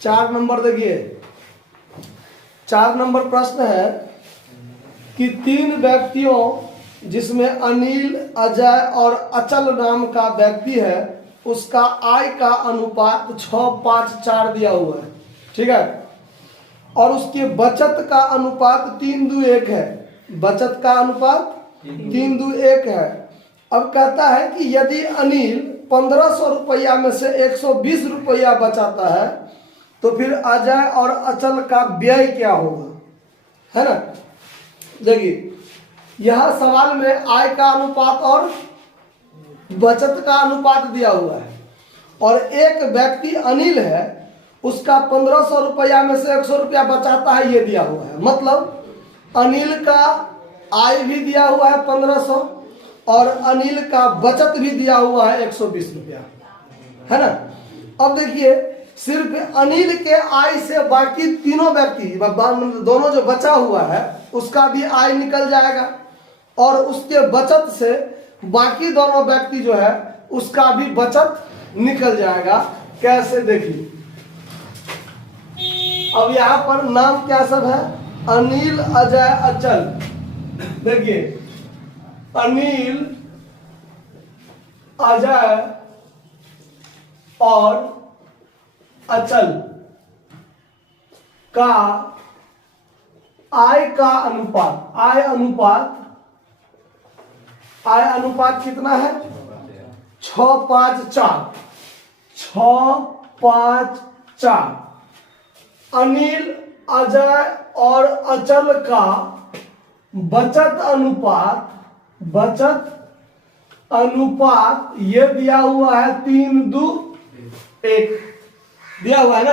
4 number देखिए, 4 number प्रश्न है कि 3 व्यक्तियों जिसमें अनिल, अजय और अचल नाम का व्यक्ति है, उसका आय का अनुपात 6-5-4 दिया हुआ है, ठीक है। और उसके बचत का अनुपात 3:1 है। बचत का अनुपात 3:1 है। अब कहता है कि यदि अनिल 1500 रुपया में से 120 रुपया बचाता है तो फिर अजय और अचल का व्यय क्या होगा, है ना। देखिए यह सवाल में आय का अनुपात और बचत का अनुपात दिया हुआ है, और एक व्यक्ति अनिल है, उसका 1500 रुपया में से 100 रुपया बचाता है, ये दिया हुआ है। मतलब अनिल का आय भी दिया हुआ है 1500 और अनिल का बचत भी दिया हुआ है 120 रुपया, है ना। अब देखिए सिर्फ अनिल के आय से बाकी तीनों व्यक्ति, दोनों जो बचा हुआ है उसका भी आय निकल जाएगा, और उसके बचत से बाकी दोनों व्यक्ति जो है उसका भी बचत निकल जाएगा। कैसे देखिए, अब यहां पर नाम क्या सब है, अनिल, अजय, अचल। देखिए अनिल, अजय और अचल का आय का अनुपात, आय अनुपात कितना है, 6-5-4, 6-5-4। अनिल, अजय और अचल का बचत अनुपात ये दिया हुआ है 3:1 दिया हुआ है ना।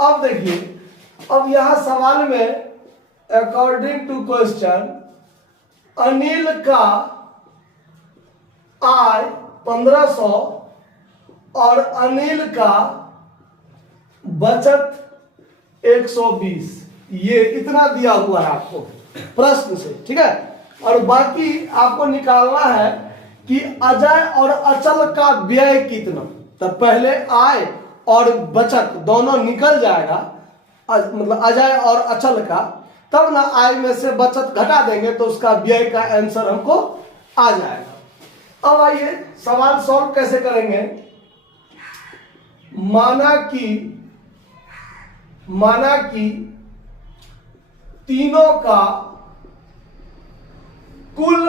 अब देखिए, अब यहां सवाल में अकॉर्डिंग टू क्वेश्चन अनिल का आय 1500 और अनिल का बचत 120, ये इतना दिया हुआ है आपको प्रश्न से, ठीक है। और बाकी आपको निकालना है कि अजय और अचल का व्यय कितना। तो पहले आय और बचत दोनों निकल जाएगा, मतलब अजय और अचल का, तब ना आय में से बचत घटा देंगे तो उसका व्यय का आंसर हमको आ जाएगा। अब आइए सवाल सॉल्व कैसे करेंगे। माना कि तीनों का कुल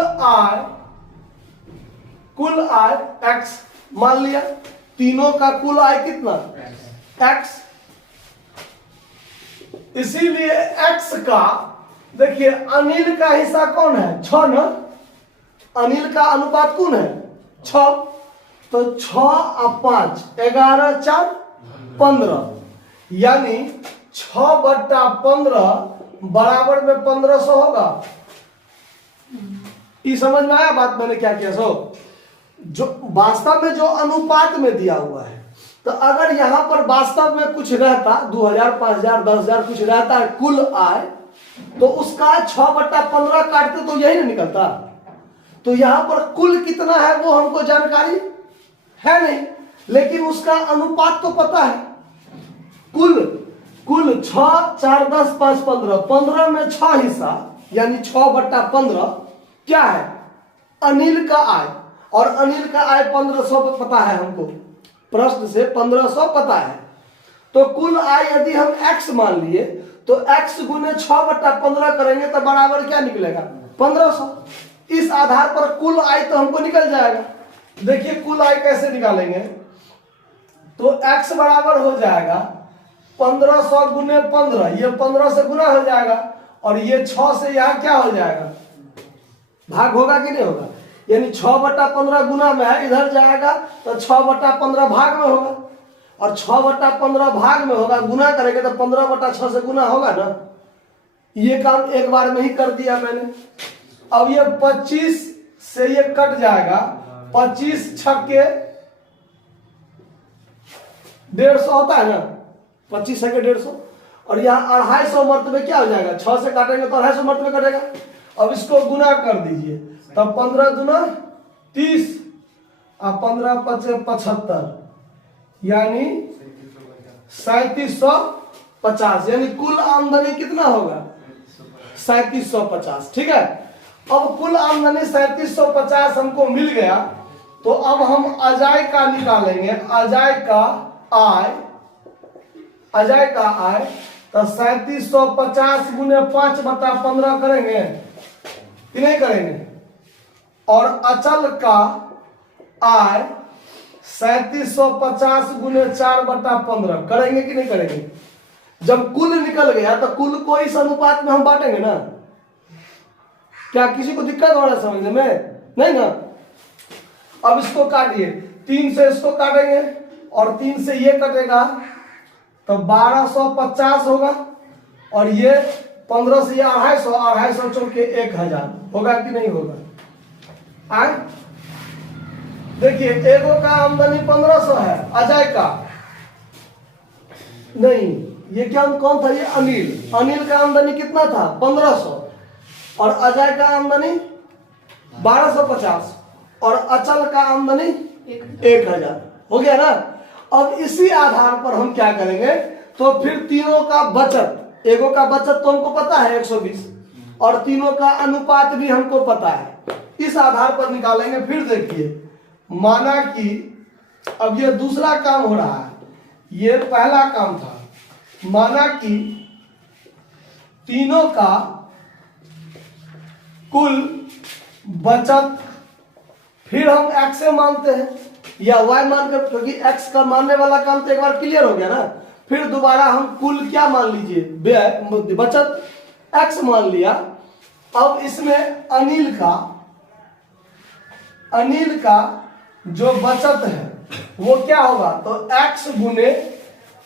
आय x मान लिया। तीनों का कुल आय कितना, x। इसीलिए x का, देखिए अनिल का हिस्सा कौन है, 6 ना। अनिल का अनुपात कौन है, 6। तो 6 और 5, 11-4, 15, यानी 6/15 बराबर में 1500 होगा। ये समझ में आया बात मैंने क्या किया। सो जो वास्तव में जो अनुपात में दिया हुआ है, तो अगर यहां पर वास्तव में कुछ रहता, 2000, 5000, 10,000 कुछ रहता है कुल आय, तो उसका 6/15 काटते तो यही ना निकलता। तो यहां पर कुल कितना है वो हमको जानकारी है नहीं, लेकिन उसका अनुपात तो पता है। कुल 6, 4, 10, 5, 15, 15 में 6 हिस्सा, यानी 6/15 क्या है, अनिल का आय। और अनिल का आय 1500 पता है हमको, प्रश्न से 1500 पता है। तो कुल आय यदि हम x मान लिए तो x गुने 6/15 करेंगे तो बराबर क्या निकलेगा, 1500। इस आधार पर कुल आय तो हमको निकल जाएगा। देखिए कुल आय कैसे निकालेंगे, तो x बराबर हो जाएगा 1500 गुने 15, ये 15 से गुना हो जाएगा, और ये 6 से यहाँ क्या हो जाएगा, भाग होगा कि नहीं होगा। यानी 6/15 गुना में है, इधर जाएगा तो 6/15 भाग में होगा, और 6/15 भाग में होगा, गुना करेंगे तो 15/6 से गुना होगा ना। ये काम एक बार में ही कर दिया मैंने। अब ये 25 से ये कट जाएगा, 25 छक्के 150 होता है ना, 25 छक्के 150, और यहाँ 250 मर्तबे क्या हो जाएगा, 6 से काटेंगे तो 250 मर्तबे कटेगा। अब इसको गुना कर दीजिए, तब 15 दूना 30 और 15 × 5 = 75, यानी 3750, यानी कुल आमदनी कितना होगा 3750। ठीक है, अब कुल आमदनी 3750 हमको मिल गया, तो अब हम अजय का निकालेंगे। अजय का आय तो 3750 गुने 5/15 करेंगे कि नहीं करेंगे, और अचल का आय 3750 गुने 4/15 करेंगे कि नहीं करेंगे। जब कुल निकल गया तो कुल को इस अनुपात में हम बांटेंगे ना। क्या किसी को दिक्कत हो रहा है समझने में? नहीं ना। अब इसको काटिए, 3 से इसको काटेंगे और 3 से ये कटेगा तो 1250 होगा, और ये 15 से ये 250, 250 चौक के 1000 होगा कि नहीं होगा। आए देखिए, एगो का आमदनी 1500 है, अजय का नहीं, ये क्या कौन था, ये अनिल का आमदनी कितना था 1500, और अजय का आमदनी 1250, और अचल का आमदनी 1000 हो गया ना। अब इसी आधार पर हम क्या करेंगे, तो फिर तीनों का बचत, एगो का बचत तो हमको पता है 120, और तीनों का अनुपात भी हमको पता है, इस आधार पर निकालेंगे। फिर देखिए, माना कि अब ये दूसरा काम हो रहा है, ये पहला काम था। माना कि तीनों का कुल बचत, फिर हम x से मानते हैं या y मान कर, क्योंकि x का मानने वाला काम तो एक बार क्लियर हो गया ना। फिर दोबारा हम कुल क्या मान लीजिए, बचत x मान लिया। अब इसमें अनिल का जो बचत है वो क्या होगा, तो x गुने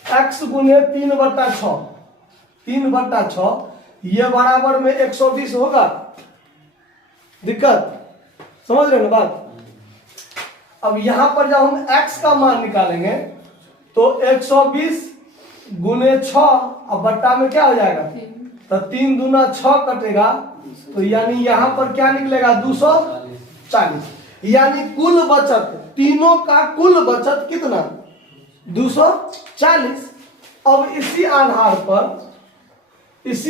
3/6, 3/6, ये बराबर में 120 होगा। दिक्कत समझ रहे हैं ना बात। अब यहां पर जब हम x का मान निकालेंगे तो 120 गुने 6, अब बट्टा में क्या हो जाएगा, तो 3 दूना 6 कटेगा, तो यानी यहां पर क्या निकलेगा 240, यानी कुल बचत, तीनों का कुल बचत कितना 240। अब इसी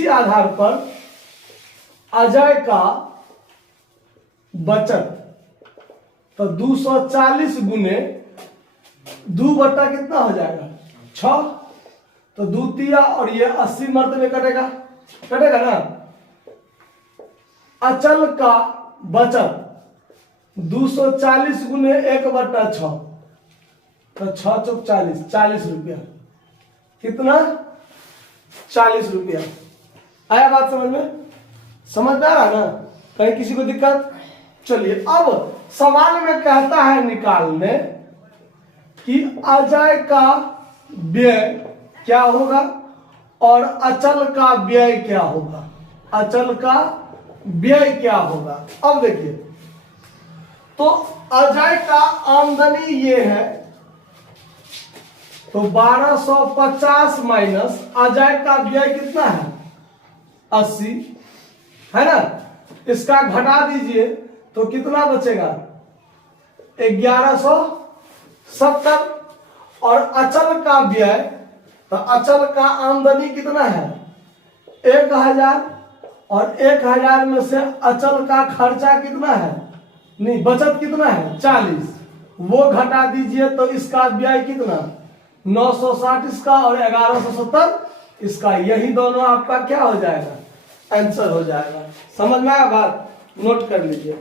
आधार पर अजय का बचत तो 240 गुने 2 बट्टा कितना हो जाएगा 6, तो 2 तिया, और ये 80 मर्तबे कटेगा ना। अचल का बचत 240 गुने 1/6, तो 6 चौक 40, 40 रुपया, कितना 40 रुपया। आया बात समझ में? समझ में आ रहा ना, कहीं किसी को दिक्कत? चलिए, अब सवाल में कहता है निकालने कि अजय का व्यय क्या होगा और अचल का व्यय क्या होगा, अचल का व्यय क्या होगा। अब देखिए, तो अजय का आमदनी ये है, तो 1250 माइनस अजय का व्यय कितना है 80 है ना। इसका घटा दीजिए तो कितना बचेगा 1170, और अचल का व्यय, तो अचल का आमदनी कितना है 1000, और 1000 में से अचल का खर्चा कितना है, नहीं बचत कितना है 40, वो घटा दीजिए तो इसका व्यय कितना 960 इसका, और 1170 इसका। यही दोनों आपका क्या हो जाएगा, आंसर हो जाएगा। समझ में आया बात? नोट कर लीजिए।